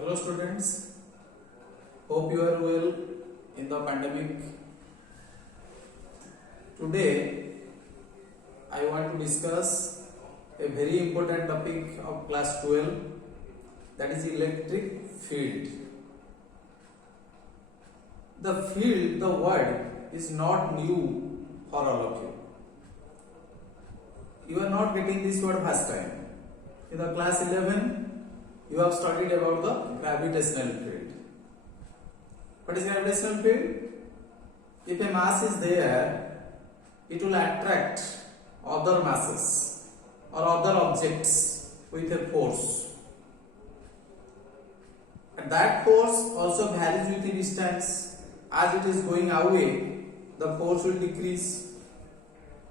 Hello students, hope you are well in the pandemic. Today I want to discuss a very important topic of class 12, that is electric field. The field, the word is not new for all of you. You are not getting this word first time. In the class 11 you have studied about the gravitational field. What is gravitational field? If a mass is there, it will attract other masses or other objects with a force. And that force also varies with the distance. As it is going away, the force will decrease.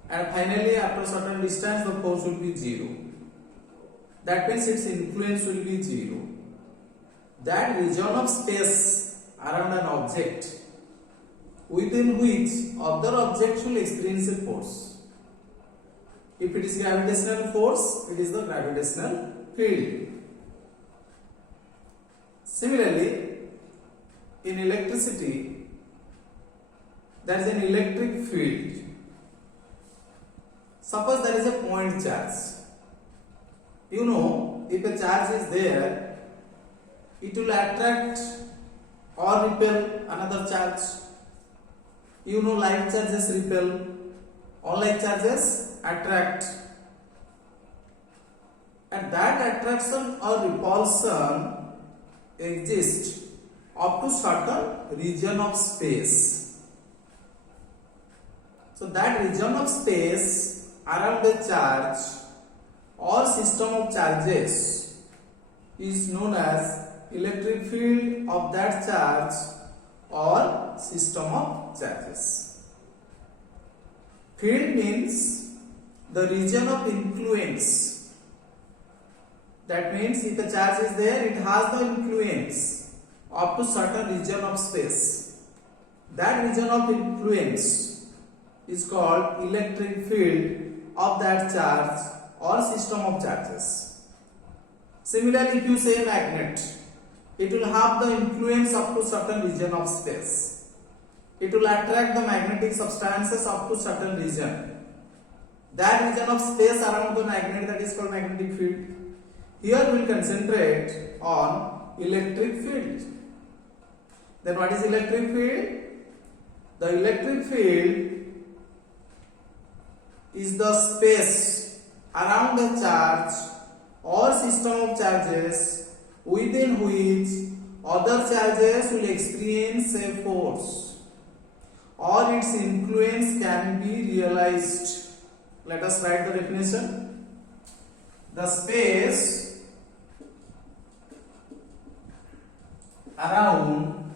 And finally, after a certain distance, the force will be zero. That means its influence will be zero. That region of space around an object within which other objects will experience a force. If it is gravitational force, it is the gravitational field. Similarly, in electricity, there is an electric field. Suppose there is a point charge. You know, if a charge is there, it will attract or repel another charge. You know, like charges repel, unlike charges attract. And that attraction or repulsion exists up to certain region of space. So that region of space around the charge or system of charges is known as electric field of that charge or system of charges. Field means the region of influence. That means if a charge is there, it has the influence up to certain region of space. That region of influence is called electric field of that charge or system of charges. Similarly, if you say magnet, it will have the influence up to certain region of space. It will attract the magnetic substances up to certain region. That region of space around the magnet, that is called magnetic field. Here we will concentrate on electric field. Then what is electric field? The electric field is the space around the charge or system of charges within which other charges will experience a force or its influence can be realized. Let us write the definition. The space around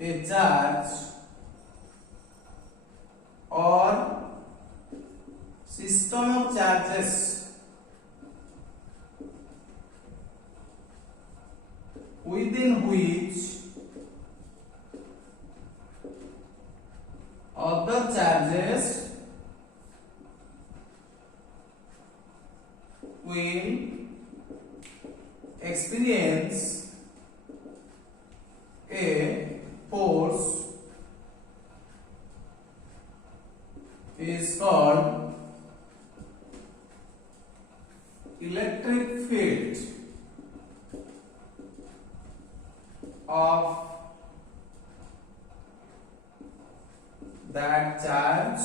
a charge or system of charges within which other charges will experience a force is called electric field of that charge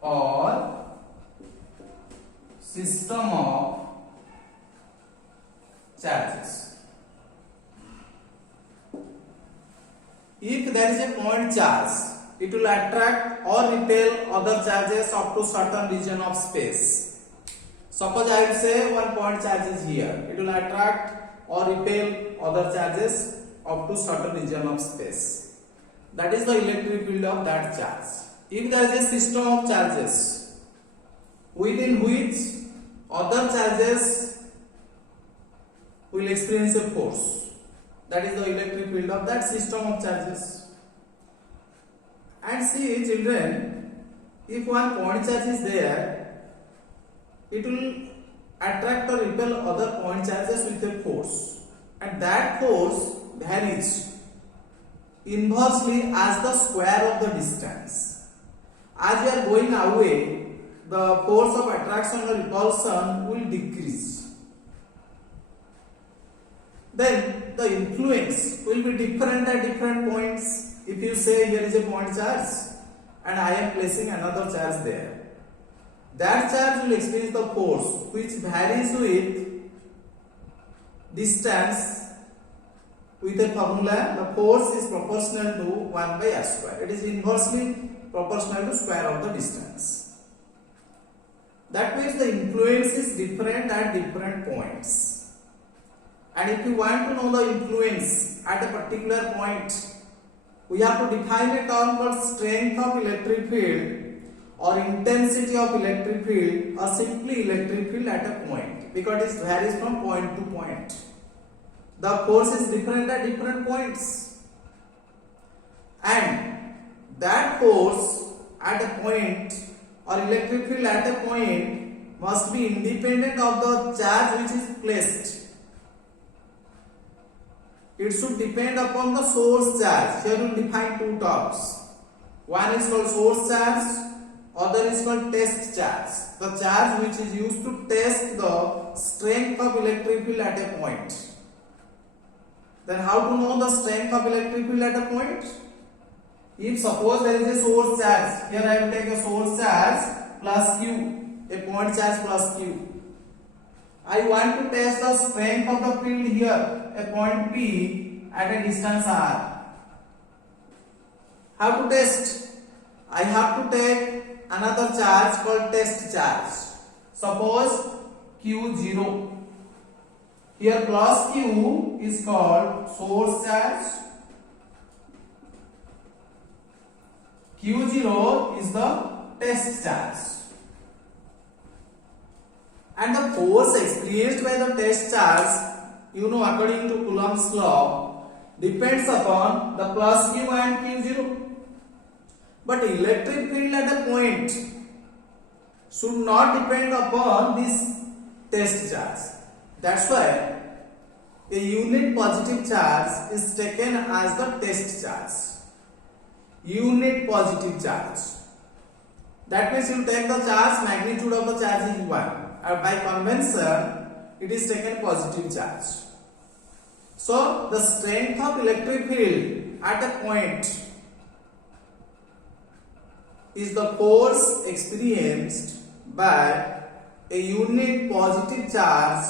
or system of charges. If there is a point charge, it will attract or repel other charges up to certain region of space. Suppose I will say one point charge is here. It will attract or repel other charges up to certain region of space. That is the electric field of that charge. If there is a system of charges within which other charges will experience a force, that is the electric field of that system of charges. And see, children, if one point charge is there, it will attract or repel other point charges with a force, and that force varies inversely as the square of the distance. As you are going away, the force of attraction or repulsion will decrease. Then the influence will be different at different points. If you say here is a point charge and I am placing another charge there, that charge will experience the force which varies with distance. With a formula, the force is proportional to 1 by r square. It is inversely proportional to square of the distance. That means the influence is different at different points. And if you want to know the influence at a particular point, we have to define a term called strength of electric field or intensity of electric field or simply electric field at a point, because it varies from point to point. The force is different at different points, and that force at a point or electric field at a point must be independent of the charge which is placed. It should depend upon the source charge. Here we will define two terms. One is called source charge, other is called test charge. The charge which is used to test the strength of electric field at a point. Then how to know the strength of electric field at a point? If suppose there is a source charge, here I will take a source charge plus Q, a point charge plus Q. I want to test the strength of the field here, a point P at a distance R. How to test? I have to take another charge called test charge. Suppose Q0. Here plus Q is called source charge. Q0 is the test charge. And the force experienced by the test charge, according to Coulomb's law, depends upon the plus Q and Q0. But electric field at a point should not depend upon this test charge. That's why a unit positive charge is taken as the test charge. Unit positive charge. That means you take the charge, magnitude of the charge is 1. And by convention, it is taken positive charge. So, the strength of electric field at a point is the force experienced by a unit positive charge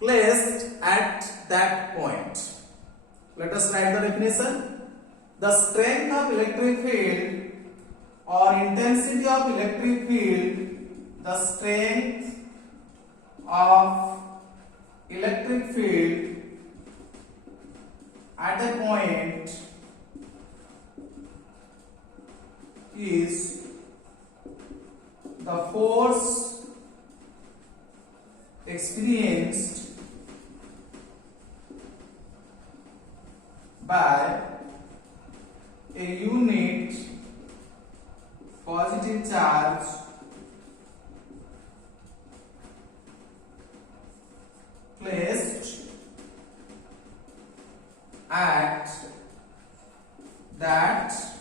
placed at that point. Let us write the definition. The strength of electric field or intensity of electric field, the strength of electric field at a point is the force experienced by a unit positive charge placed at that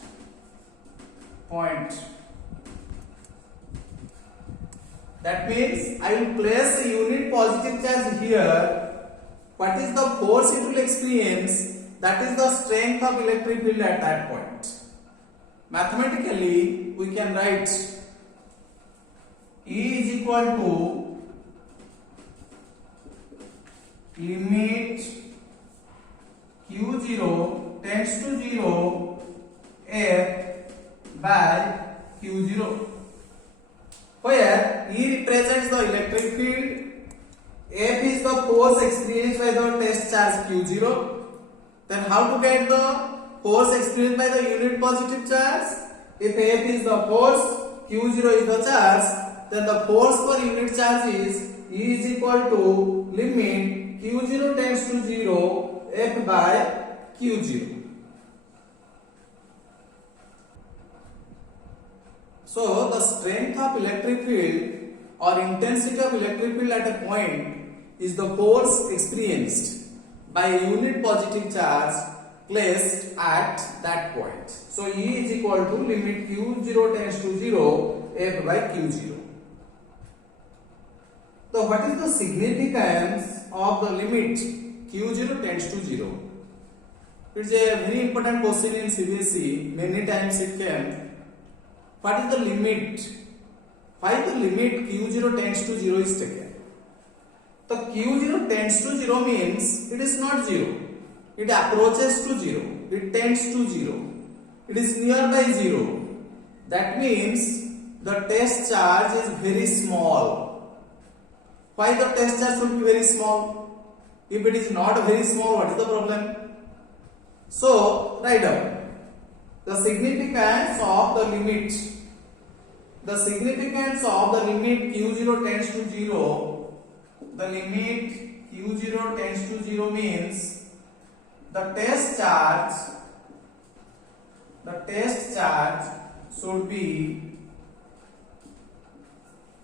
point. That means I will place a unit positive charge here. What is the force it will experience? That is the strength of electric field at that point. Mathematically, we can write E is equal to limit Q0 tends to 0 F by Q0, where E represents the electric field, F is the force experienced by the test charge Q0. Then how to get the force experienced by the unit positive charge? If F is the force, Q0 is the charge, then the force per unit charge is E is equal to limit Q0 tends to 0 F by Q0. So the strength of electric field or intensity of electric field at a point is the force experienced by a unit positive charge placed at that point. So E is equal to limit Q0 tends to 0 F by Q0. So what is the significance of the limit Q0 tends to 0? It's a very important question in CBSE. Many times it came. What is the limit? Why the limit Q0 tends to 0 is taken? The Q0 tends to 0 means it is not 0. It approaches to 0. It tends to 0. It is nearby 0. That means the test charge is very small. Why the test charge should be very small? If it is not very small, what is the problem? So, write down the significance of the limit. The significance of the limit Q0 tends to 0. The limit Q0 tends to 0 means the test charge should be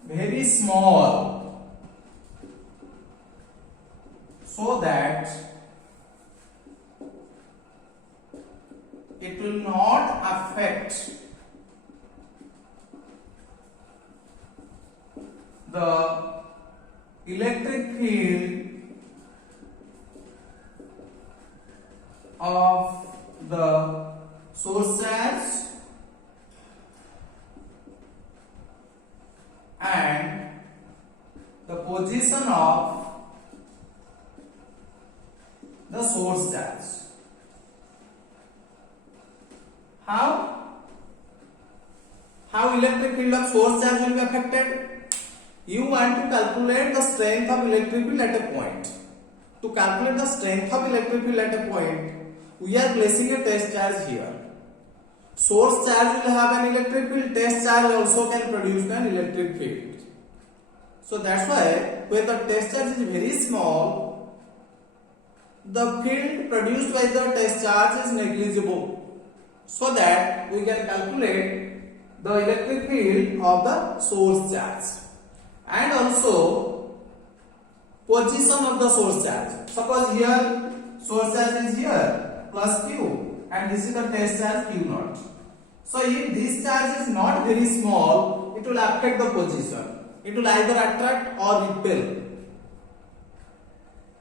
very small so that it will not affect the electric field of the source charge and the position of the source charge. How electric field of source charge will be affected? You want to calculate the strength of electric field at a point. To calculate the strength of electric field at a point, we are placing a test charge here. Source charge will have an electric field, test charge also can produce an electric field. So that's why when the test charge is very small, the field produced by the test charge is negligible. So that we can calculate the electric field of the source charge and also position of the source charge. Suppose here source charge is here plus Q and this is the test charge Q0. So if this charge is not very small, it will affect the position. It will either attract or repel.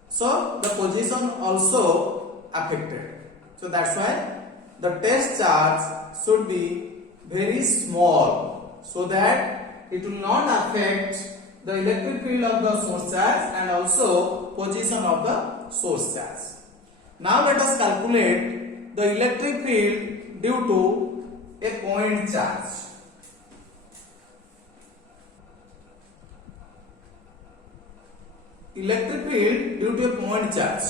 So the position also affected. So that's why the test charge should be very small so that it will not affect the electric field of the source charge and also position of the source charge. Now let us calculate the electric field due to a point charge. Electric field due to a point charge.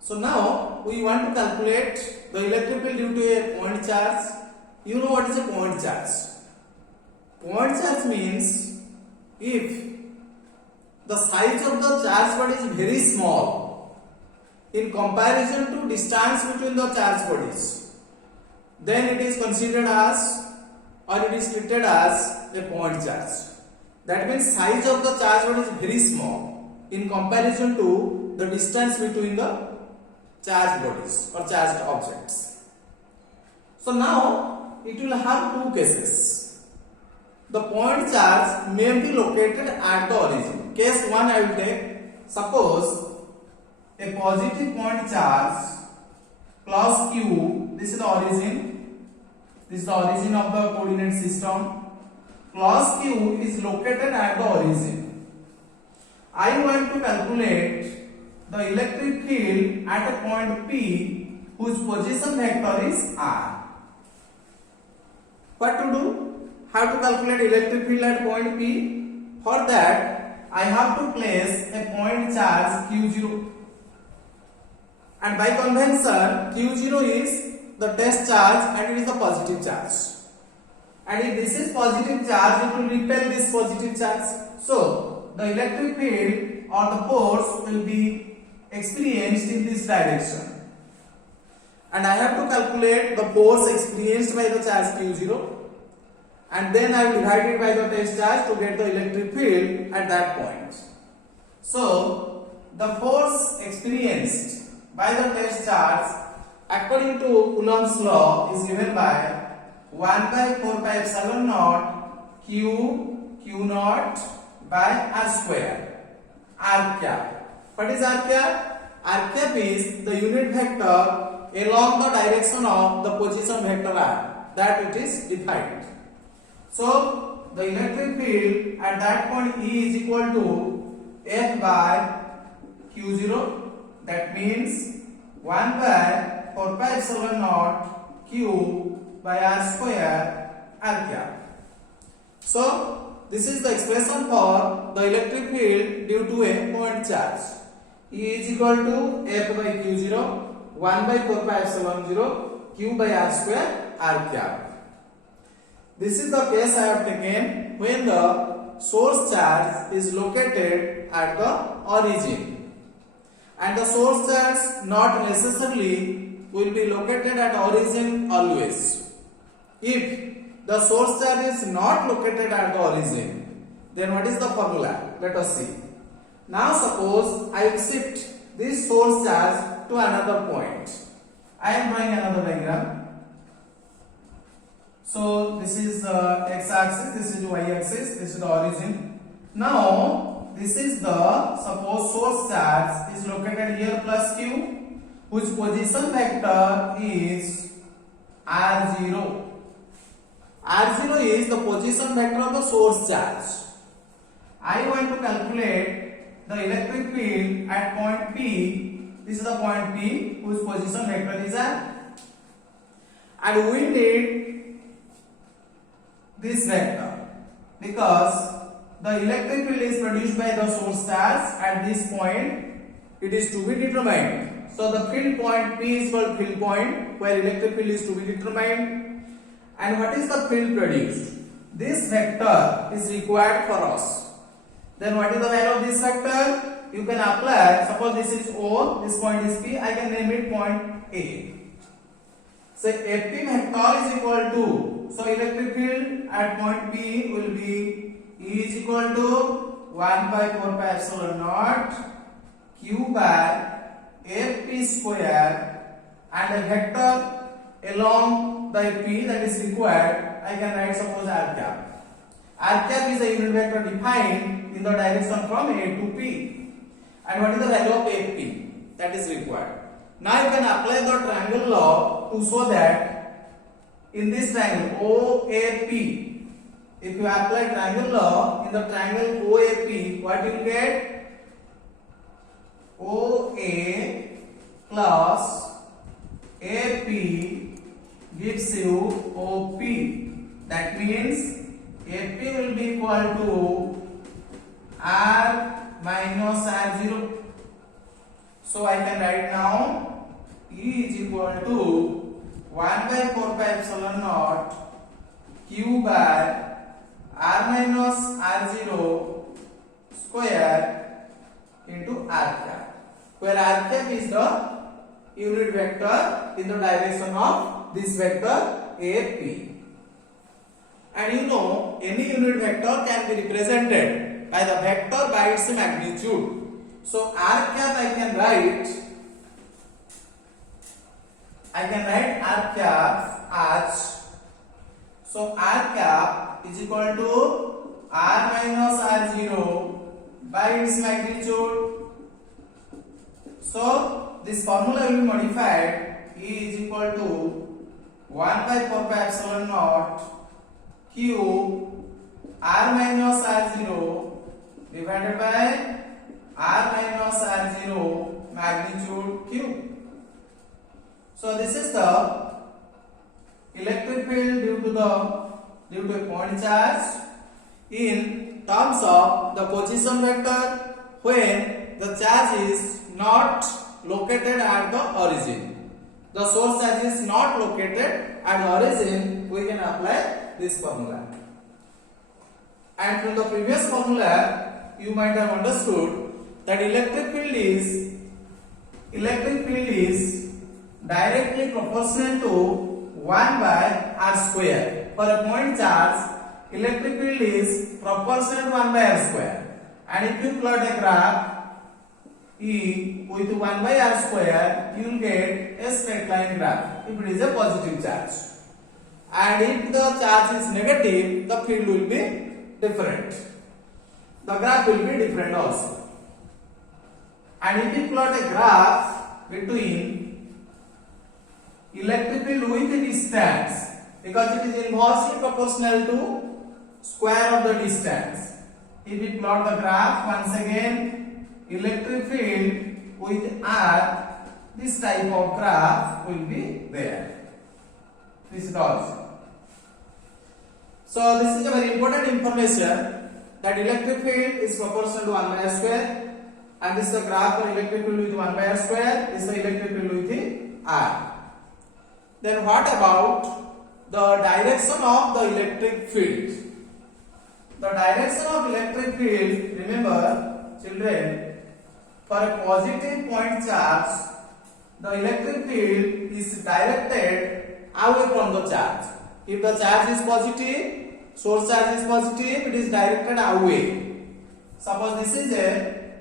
So now we want to calculate the electric field due to a point charge. You know what is a point charge? Point charge means if the size of the charge body is very small in comparison to distance between the charge bodies, then it is considered as or it is treated as a point charge. That means size of the charge body is very small in comparison to the distance between the charged bodies or charged objects. So now it will have two cases. The point charge may be located at the origin. Case 1 I will take. Suppose a positive point charge plus Q, this is the origin. This is the origin of the coordinate system. Plus Q is located at the origin. I want to calculate the electric field at a point P whose position vector is R. What to do? How to calculate electric field at point P? For that, I have to place a point charge Q0. And by convention, Q0 is the test charge and it is the positive charge. And if this is positive charge, it will repel this positive charge. So, the electric field or the force will be experienced in this direction. And I have to calculate the force experienced by the charge Q0. and then I will divide it by the test charge to get the electric field at that point. So the force experienced by the test charge according to Coulomb's law is given by 1 by 4 pi epsilon naught q naught by r square, r cap. What is r cap? R cap is the unit vector along the direction of the position vector r that it is defined. So the electric field at that point E is equal to F by Q0, that means 1 by 4 pi epsilon naught Q by r square r cap. So this is the expression for the electric field due to a point charge. E is equal to F by Q0, 1 by 4 pi epsilon 0 Q by r square r cap. This is the case I have taken when the source charge is located at the origin, and the source charge not necessarily will be located at origin always. If the source charge is not located at the origin, then what is the formula? Let us see. Now suppose I will shift this source charge to another point. I am drawing another diagram. So this is x axis, this is y axis, this is the origin. Now this is the, suppose source charge is located here plus q, whose position vector is r0. R0 is the position vector of the source charge. I want to calculate the electric field at point P. This is the point P whose position vector is r. And we need this vector because the electric field is produced by the source charge at this point. It is to be determined. So the field point P is called field point where electric field is to be determined. And what is the field produced? This vector is required for us. Then what is the value of this vector? You can apply, suppose this is O, this point is P, I can name it point A. So FP vector is equal to, so electric field at point P will be E is equal to 1 by 4 pi epsilon naught Q by FP square, and a vector along the P that is required, I can write suppose r cap. R cap is a unit vector defined in the direction from A to P. And what is the value of FP that is required? Now you can apply the triangle law to show that in this triangle OAP, if you apply triangle law in the triangle OAP, what you will get? OA plus AP gives you OP. That means AP will be equal to R minus R0. So I can write now E is equal to 1 by 4 pi epsilon naught Q by R minus R0 square into R cap, where R cap is the unit vector in the direction of this vector AP. And you know, any unit vector can be represented by the vector by its magnitude. So R cap I can write R cap as, so R cap is equal to R minus R0 by its magnitude. So this formula will be modified. E is equal to 1 by 4 pi epsilon naught Q R minus R0 divided by R minus R0 magnitude Q. So this is the electric field due to a point charge in terms of the position vector when the charge is not located at the origin. The source charge is not located at the origin, we can apply this formula. And from the previous formula, you might have understood that electric field is directly proportional to 1 by r square. For a point charge, electric field is proportional to 1 by r square, and if you plot a graph E with 1 by r square, you will get a straight line graph if it is a positive charge, and if the charge is negative, the field will be different, the graph will be different also. And if you plot a graph between electric field with a distance, because it is inversely proportional to square of the distance. If we plot the graph once again, electric field with R, this type of graph will be there. This is also. So this is a very important information, that electric field is proportional to 1 by r square, and this is the graph for electric field with 1 by r square. This is the electric field with the R. Then what about the direction of the electric field? The direction of electric field, remember children, for a positive point charge, the electric field is directed away from the charge. If the charge is positive, source charge is positive, it is directed away. Suppose this is a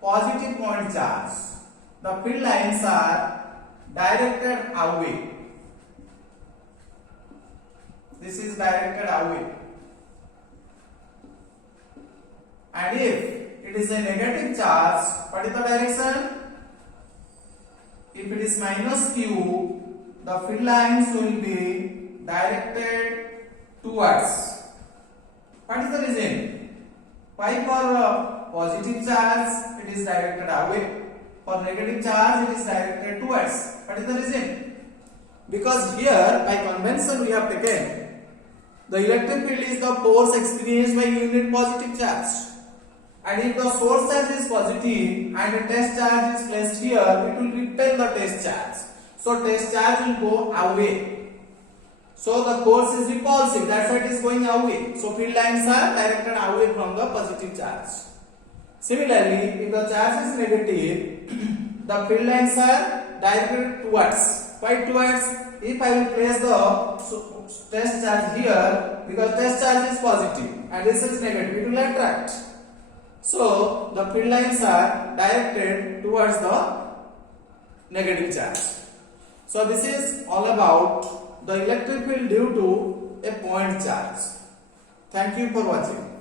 positive point charge. The field lines are directed away. This is directed away. And if it is a negative charge, what is the direction? If it is minus q, the field lines will be directed towards. What is the reason? Why for positive charge it is directed away, for negative charge it is directed towards? What is the reason? Because here by convention we have taken the electric field is the force experienced by unit positive charge, and if the source charge is positive and the test charge is placed here, it will repel the test charge. So test charge will go away. So the force is repulsive, that's why it is going away. So field lines are directed away from the positive charge. Similarly, if the charge is negative, the field lines are directed towards. Why towards? If I will place the test charge here, because test charge is positive and this is negative, it will attract. So the field lines are directed towards the negative charge. So this is all about the electric field due to a point charge. Thank you for watching.